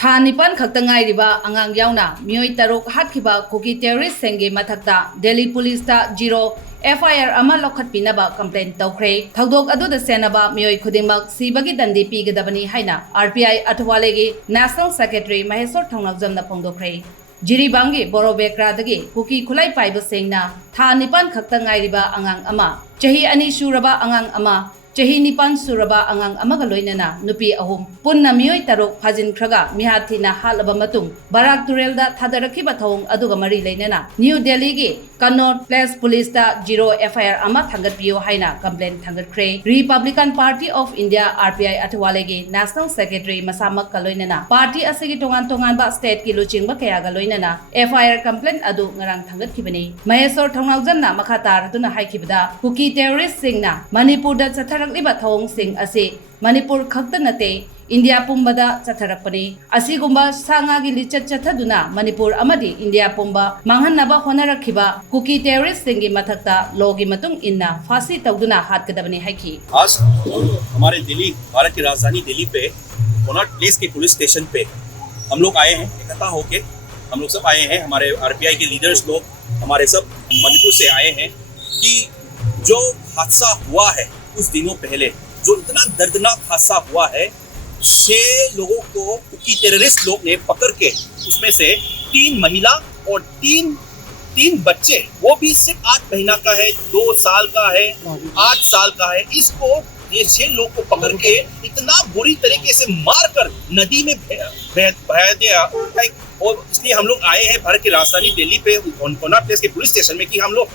था निपान खक्ता ngairiba angang yauna mioi taruk hatkiba kuki terrorist senge mathakta Delhi police ta zero FIR ama lokhat pinaba complaint tawkhre thagdok adu da senaba mioi khudingmak sibagi dandi pigadabani haina RPI Athwale gi National Secretary Maheswar Thongnakjam na phongdokhre Jiribangi Borobekra dagi kuki khulai paiba sengna tha nipan khakta ngairiba angang ama chahi ani suraba angang ama Chahi nipan suraba angang amaga loinana nupi ahum punna mioi taruk phajin khraga mihathina halaba matung barak turelda thadarakhiba thong aduga mari leinana New Delhi gi Connaught Place Police ta zero FIR ama thangat piyo haina complaint thangat khre Republican Party of India RPI Athwale gi National Secretary masamak kaloinana party asigi tongan ba state ki luchingba kaya ga loinana FIR complaint adu ngarang thangat khibani Maheswar Thongnakjam na makhatar aduna haikibda kuki terrorist singna Manipur da Rakliba thong sing ase Manipur khakta nate India pumbada chatharakpani asigumba sanga gi lichat chathaduna Manipur amadi India pumba manghanaba honarakhiba kuki terrorist singi mathakta logi matung inna फांसी तगदुना हाथ कदबनी है कि आज हमारे दिल्ली भारत की राजधानी दिल्ली पे Connaught place के पुलिस स्टेशन पे हम लोग आए हैं इकट्ठा होके हम लोग सब आए हैं हमारे आरपीआई के लीडर्स लोग हमारे सब मणिपुर से आए हैं कि जो हादसा हुआ है कुछ दिनों पहले जो इतना दर्दनाक हादसा हुआ है 6 लोगों को कुकी टेररिस्ट लोग ने पकड़ के उसमें से 3 महिला और 3 बच्चे वो भी सिर्फ 8 महीना का है 2 साल का है 8 साल का है इसको ये 6 लोग को पकड़ के इतना बुरी तरीके से मारकर नदी में बहा दिया और इसलिए हम लोग आए हैं भारत की राजधानी दिल्ली पे कनॉट प्लेस के पुलिस स्टेशन में कि हम लोग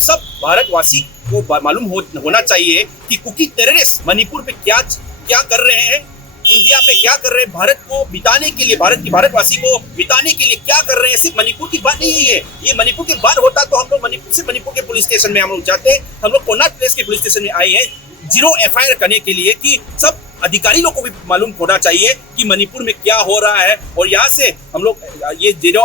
सब भारतवासी को मालूम होना चाहिए कि कुकी टेररिस्ट मणिपुर पे क्या कर रहे हैं इंडिया पे क्या कर रहे हैं भारत को बिताने के लिए भारतवासी को बिताने के लिए क्या कर रहे हैं सिर्फ मणिपुर की बात नहीं है ये मणिपुर की बात होता तो हम लोग मणिपुर के पुलिस स्टेशन में हम लोग जाते हम लोग कनॉट प्लेस के पुलिस स्टेशन में आए हैं जीरो FIR करने के लिए कि सब अधिकारी लोग को भी मालूम होना चाहिए कि मणिपुर में क्या हो रहा है और यहाँ से हम लोग ये जीरो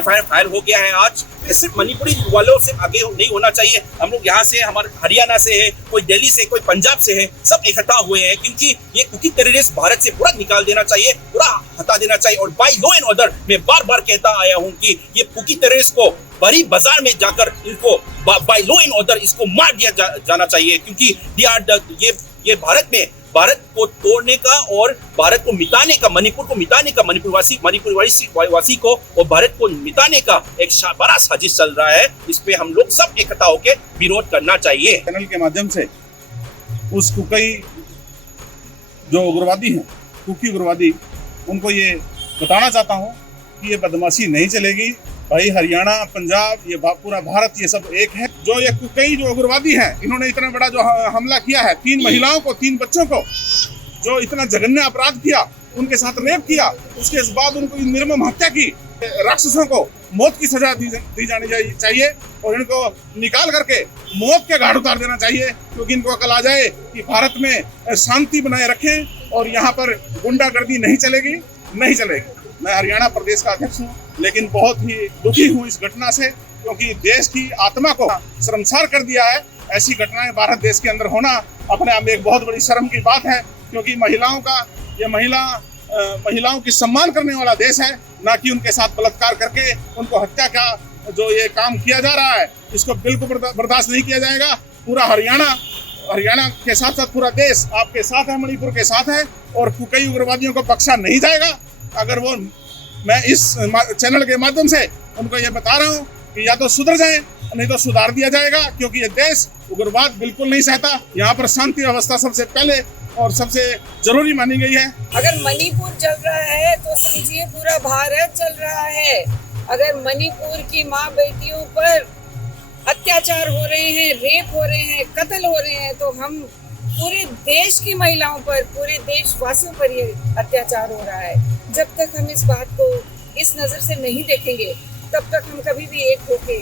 FIR फाइल हो गया है आज सिर्फ मणिपुरी वालों से आगे नहीं होना चाहिए हम लोग यहाँ से हमारे हरियाणा से है कोई दिल्ली से कोई पंजाब से है सब इकट्ठा हुए हैं क्योंकि ये कुकी टेररिस्ट भारत से पूरा निकाल देना चाहिए पूरा हटा देना चाहिए और बाय लॉ एंड ऑर्डर मैं बार कहता आया हूँ कि ये कुकी टेररिस्ट को बड़ी बाजार में जाकर इनको बाय लॉ एंड ऑर्डर इसको मार दिया जाना चाहिए क्योंकि ये भारत को तोड़ने का और भारत को मिटाने का मणिपुर को मिटाने का मणिपुरवासी को और भारत को मिटाने का एक बड़ा साजिश चल रहा है इस पे हम लोग सब इकट्ठा होकर विरोध करना चाहिए चैनल के माध्यम से उस कुकी जो उग्रवादी हैं कुकी उग्रवादी उनको ये बताना चाहता हूँ कि ये बदमाशी नहीं चलेगी भाई हरियाणा पंजाब ये पूरा भारत ये सब एक है जो ये कई जो उग्रवादी हैं इन्होंने इतना बड़ा जो हमला किया है 3 महिलाओं को 3 बच्चों को जो इतना जघन्य अपराध किया उनके साथ रेप किया उसके बाद उनको निर्मम हत्या की राक्षसों को मौत की सजा दी जानी चाहिए और इनको निकाल करके मौत के घाट उतार देना चाहिए क्योंकि इनको अकल आ जाए कि भारत में शांति बनाए रखें और यहाँ पर गुंडागर्दी नहीं चलेगी मैं हरियाणा प्रदेश का अध्यक्ष हूँ लेकिन बहुत ही दुखी हूँ इस घटना से क्योंकि देश की आत्मा को शर्मसार कर दिया है ऐसी घटनाएं भारत देश के अंदर होना अपने आप में एक बहुत बड़ी शर्म की बात है क्योंकि महिलाओं की सम्मान करने वाला देश है ना कि उनके साथ बलात्कार करके उनको हत्या का जो ये काम किया जा रहा है इसको बिल्कुल बर्दाश्त नहीं किया जाएगा पूरा हरियाणा के साथ साथ पूरा देश आपके साथ है मणिपुर के साथ है और कई उग्रवादियों को बख्शा नहीं जाएगा अगर वो मैं इस चैनल के माध्यम से उनको ये बता रहा हूँ कि या तो सुधर जाए नहीं तो सुधार दिया जाएगा क्योंकि ये देश उग्रवाद बिल्कुल नहीं सहता यहाँ पर शांति व्यवस्था सबसे पहले और सबसे जरूरी मानी गई है अगर मणिपुर चल रहा है तो समझिए पूरा भारत चल रहा है अगर मणिपुर की माँ बेटियों पर अत्याचार हो रहे हैं रेप हो रहे हैं कत्ल हो रहे हैं तो हम पूरे देश की महिलाओं पर पूरे देशवासियों पर ये अत्याचार हो रहा है जब तक हम इस बात को इस नजर से नहीं देखेंगे तब तक हम कभी भी एक होके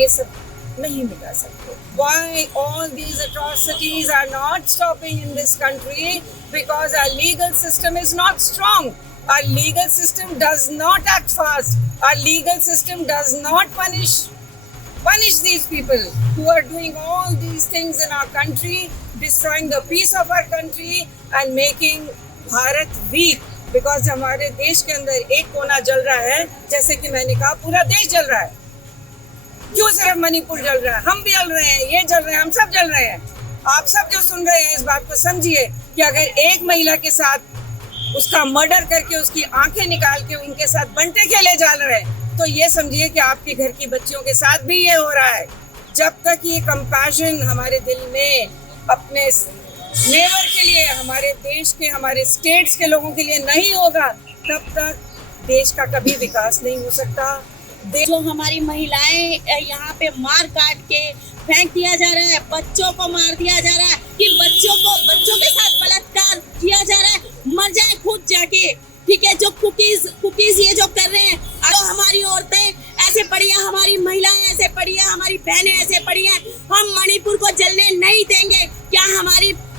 ये सब नहीं मिटा सकते Why all these atrocities are not stopping in this country? Because our legal system is not strong. Our legal system does not act fast. Our legal system does not punish these people who are doing all these things in our country, destroying the peace of our country and making Bharat weak. Because हमारे देश के अंदर एक कोना जल रहा है, जैसे कि मैंने कहा पूरा देश जल रहा है। क्यों सिर्फ मणिपुर जल रहा है? हम भी जल रहे हैं, ये जल रहे हैं, हम सब जल रहे हैं। आप सब जो सुन रहे हैं इस बात को समझिए कि अगर एक महिला के साथ उसका मर्डर करके उसकी आंखें निकाल के उनके साथ बंटे खेले जा रहे हैं, तो ये समझिए कि आपके घर की बच्चियों के साथ भी ये हो रहा है। जब तक ये कंपैशन हमारे दिल में अपने नेबर के लिए, हमारे देश के, हमारे स्टेट्स के लोगों के लिए नहीं होगा, तब तक देश का कभी विकास नहीं हो सकता। जो हमारी महिलाएं यहाँ पे मार काट के फेंक दिया जा रहा है, बच्चों को मार दिया जा रहा है, कि बच्चों के साथ बलात्कार किया जा रहा है, मर जाए खुद जाके। ठीक है, जो कुकीज ये जो कर रहे हैं, तो हमारी औरतें ऐसे पड़ी हैं, हमारी महिलाएं ऐसे पड़ी हैं, हमारी बहनें ऐसे पड़ी हैं। हम मणिपुर को जलने नहीं देंगे। क्या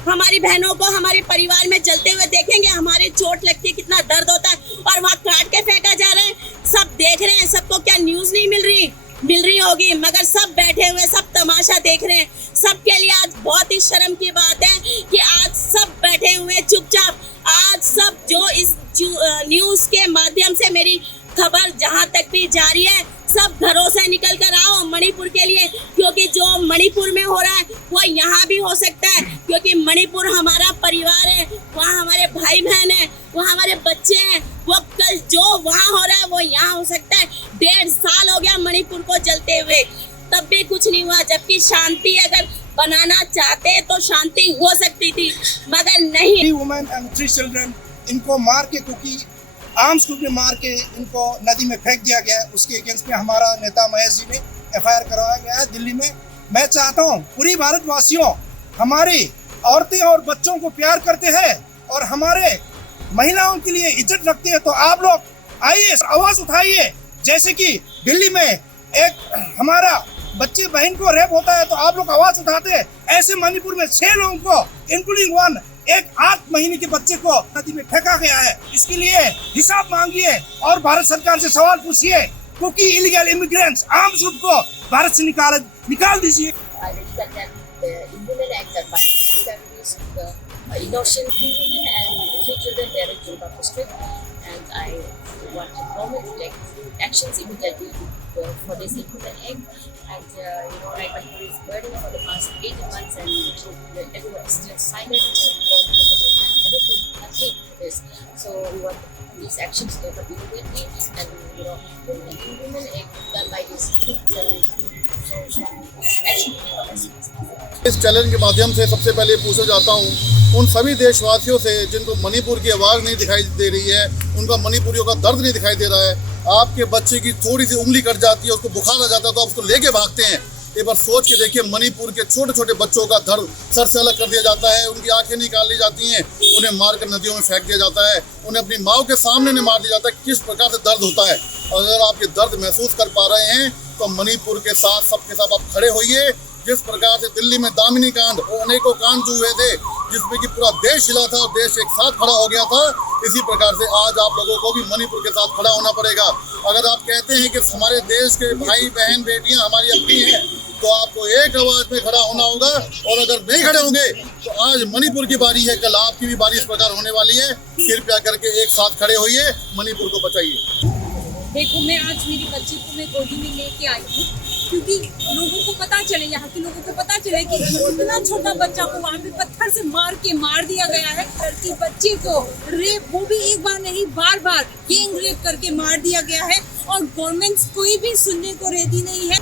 हमारी बहनों को हमारे परिवार में जलते हुए देखेंगे? हमारे चोट लगती है, कितना दर्द होता है, और वहाँ काट के फेंका जा रहा है। सब देख रहे हैं, सबको क्या न्यूज नहीं मिल रही होगी, मगर सब बैठे हुए, सब तमाशा देख रहे हैं। सबके लिए आज बहुत ही शर्म की बात है कि आज सब बैठे हुए चुपचाप। आज सब जो इस न्यूज के माध्यम से मेरी खबर जहां तक भी जारी है, सब घरों से निकल कर आओ मणिपुर के लिए, क्योंकि जो मणिपुर में हो रहा है वो यहाँ भी हो सकता है, क्योंकि मणिपुर हमारा परिवार है, वहाँ हमारे भाई बहन है, वहाँ हमारे बच्चे हैं। वो कल जो वहाँ हो रहा है वो यहाँ हो सकता है। 1.5 साल हो गया मणिपुर को जलते हुए, तब भी कुछ नहीं हुआ। जबकि शांति अगर बनाना चाहते तो शांति हो सकती थी, मगर नहीं। 3 वुमेन एंड 3 चिल्ड्रन, इनको मार के, क्योंकि आर्म्स ग्रुप ने मार के इनको नदी में फेंक दिया गया है। उसके अगेंस्ट में हमारा नेता महेश जी ने FIR करवाया गया है दिल्ली में। मैं चाहता हूँ पूरी भारतवासियों हमारी औरतें और बच्चों को प्यार करते हैं और हमारे महिलाओं के लिए इज्जत रखते हैं, तो आप लोग आइए, आवाज उठाइए। जैसे कि दिल्ली में एक हमारा बच्चे बहन को रेप होता है तो आप लोग आवाज उठाते हैं, ऐसे मणिपुर में 6 लोगों को इंक्लूडिंग 1 8 महीने के बच्चे को नदी में फेंका गया है। इसके लिए हिसाब मांगिए और भारत सरकार से सवाल पूछिए, क्योंकि इलीगल इमिग्रेंट्स आर्म्स ग्रुप को भारत से निकाल दीजिए। Innocent 3 women and 3 children there in Jilba district, and I want the government to take actions immediately for this inhuman act. And right now it is burning for the past 18 months, and everyone is still silent and everything, nothing for this. So we want these actions to happen immediately, and the inhuman act done by this इस challenge के माध्यम से सबसे पहले पूछना चाहता हूँ उन सभी देशवासियों से जिनको मणिपुर की आवाज़ नहीं दिखाई दे रही है, उनका मणिपुरियों का दर्द नहीं दिखाई दे रहा है। आपके बच्चे की थोड़ी सी उंगली कट जाती है, उसको बुखार आ जाता है तो आप उसको लेके भागते हैं। एक बार सोच के देखिए, मणिपुर के छोटे छोटे बच्चों का दर्द सर से अलग कर दिया जाता है, उनकी आंखें निकाल ली जाती हैं, उन्हें मारकर नदियों में फेंक दिया जाता है, उन्हें अपनी माँ के सामने नहीं मार दिया जाता है। किस प्रकार से दर्द होता है। अगर आप ये दर्द महसूस कर पा रहे हैं तो मणिपुर के साथ सबके साथ आप खड़े होइए। जिस प्रकार से दिल्ली में दामिनी कांड और अनेकों कांड जो हुए थे, जिसमें कि पूरा देश हिला था और देश एक साथ खड़ा हो गया था, इसी प्रकार से आज आप लोगों को भी मणिपुर के साथ खड़ा होना पड़ेगा। अगर आप कहते हैं कि हमारे देश के भाई बहन बेटियां हमारी अपनी हैं, तो आपको एक आवाज में खड़ा होना होगा। और अगर नहीं खड़े होंगे तो आज मणिपुर की बारी है, कल आपकी भी बारी इस प्रकार होने वाली है। कृपया करके एक साथ खड़े होइए, मणिपुर को बचाइए। देखो, मैं आज मेरी बच्ची को मैं गोदी में लेके आई हूँ, क्योंकि लोगों को पता चले, यहाँ के लोगों को पता चले कि इतना छोटा बच्चा को वहाँ पे पत्थर से मार दिया गया है। लड़की बच्ची को रेप, वो भी एक बार नहीं बार गैंग रेप करके मार दिया गया है, और गवर्नमेंट कोई भी सुनने को रेडी नहीं है।